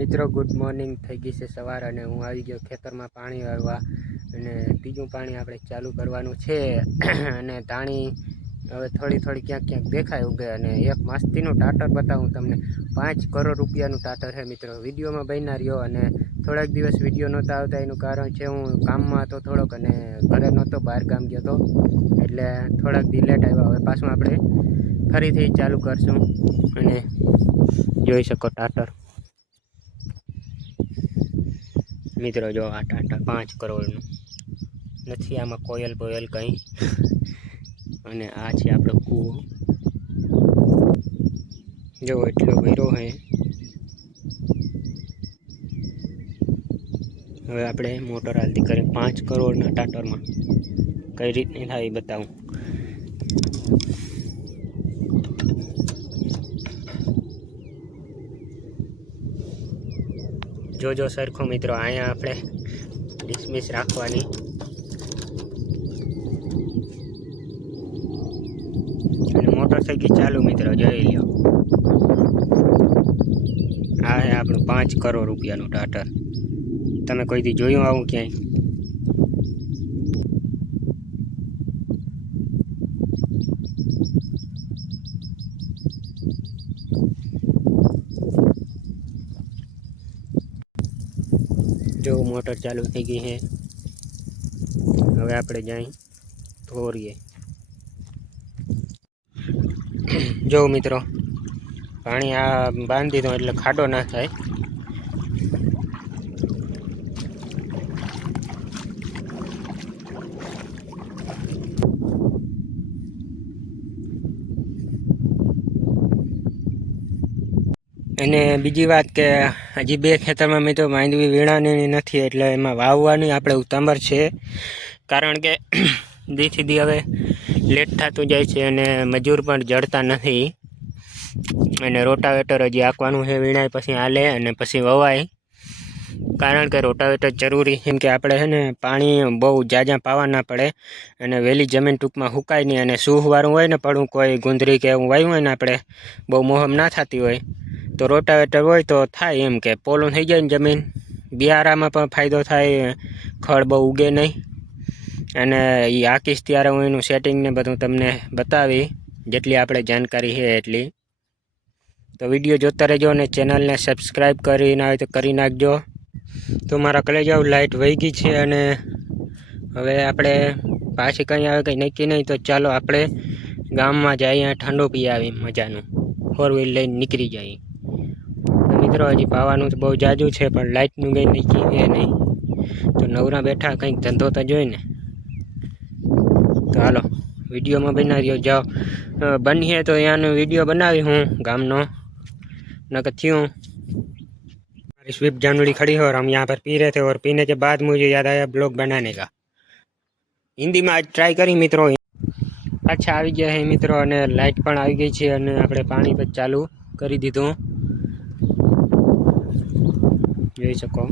મિત્રો good morning થઈ ગઈ છે સવાર અને હું આવી ગયો ખેતરમાં પાણી વાળવા અને ત્રીજું પાણી આપણે ચાલુ કરવાનું છે અને તાણી હવે થોડી ક્યાંક દેખાય ઉગે અને એક મસ્તીનું ટાટર બતાવું તમને 5 કરોડ રૂપિયાનું ટાટર છે મિત્રો વિડીયોમાં બન્યા રહ્યો અને થોડાક દિવસ વિડીયો નહોતા આવતા એનું કારણ છે હું કામમાં હતો થોડોક અને ઘરે નહોતો બહાર ગામ ગયો હતો એટલે થોડાક દી લેટ આવ્યા હવે પાછું આપણે ફરીથી ચાલુ કરશું અને જોઈ શકો ટાટર મિત્રો જો આ ટાટા 5 કરોડનું નથી આમાં કોયલ બોયલ કંઈ અને આ છે આપણો કૂવો જો એટલો ભર્યો હે હવે આપણે મોટર હાલતી કરી 5 કરોડના ટાટરમાં કઈ રીતની થાય એ બતાવું જોજો સરખો મિત્રો અહીંયા આપણે ડિસમિસ રાખવાની અને મોટર થઈ ગઈ ચાલુ મિત્રો જોઈ લ્યો આ હે આપણું 5 કરોડ રૂપિયાનું ટાટર તમે કોઈથી જોયું આવું ક્યાંય જો મોટર ચાલુ થઈ ગઈ છે હવે આપણે જઈ ધોરીએ જો મિત્રો પાણી આ બાંધી દો એટલે ખાડો ના થાય અને બીજી વાત કે હજી 2 ખેતરમાં મેં તો માંડવી વીણાની નથી એટલે એમાં વાવવાની આપણે ઉતામર છે કારણ કે દીથી દી હવે લેટ થતું જાય છે અને મજૂર પણ જડતા નથી અને રોટાવેટર હજી આંકવાનું છે વીણાય પછી હાલે અને પછી વવાય કારણ કે રોટાવેટર જરૂરી કેમ કે આપણે છે ને પાણી બહુ જાજા પાવા ના પડે અને વહેલી જમીન ટૂંકમાં સુકાય નહીં અને સૂહવાળું હોય ને પડું કોઈ ગુંદરી કે એવું વાવ્યું હોય ને આપણે બહુ મોહમ ના થતી હોય તો રોટાવેટર હોય તો થાય એમ કે પોલું થઈ જાય ને જમીન બિયારામાં પણ ફાયદો થાય ખડ બહુ ઉગે નહીં અને એ આકીશ ત્યારે હું એનું સેટિંગ ને બધું તમને બતાવી જેટલી આપણે જાણકારી છે એટલી તો વિડીયો જોતા રહેજો અને ચેનલને સબસ્ક્રાઈબ કરી ના હોય તો કરી નાખજો તો મારા કલેજાઓ લાઇટ વહી ગઈ છે અને હવે આપણે પાછી કંઈ આવે કંઈ નક્કી નહીં તો ચાલો આપણે ગામમાં જઈએ ઠંડુ પી આવી મજાનું 4 વ્હીલ લઈને નીકળી જઈએ મિત્રો હજી પાવાનું તો બહુ જાજુ છે પણ લાઇટનું કંઈ નક્કી છે નહીં તો નવરા બેઠા કંઈક ધંધો તો જોઈ ને તો હાલો વિડીયોમાં બના રહ્યો જાઓ બનીએ તો ત્યાંનો વિડીયો બનાવી હું ગામનો नक थी स्विफ्ट जानवरी खड़ी है और हम यहाँ पर पी रहे थे और पीने के बाद मुझे याद आया ब्लॉग बनाने का हिंदी में आज ट्राई करी मित्रों अच्छा आ गया है मित्रों और लाइट पण आ गई है और આપણે પાણી પર ચાલુ કરી દીધું જોઈ શકો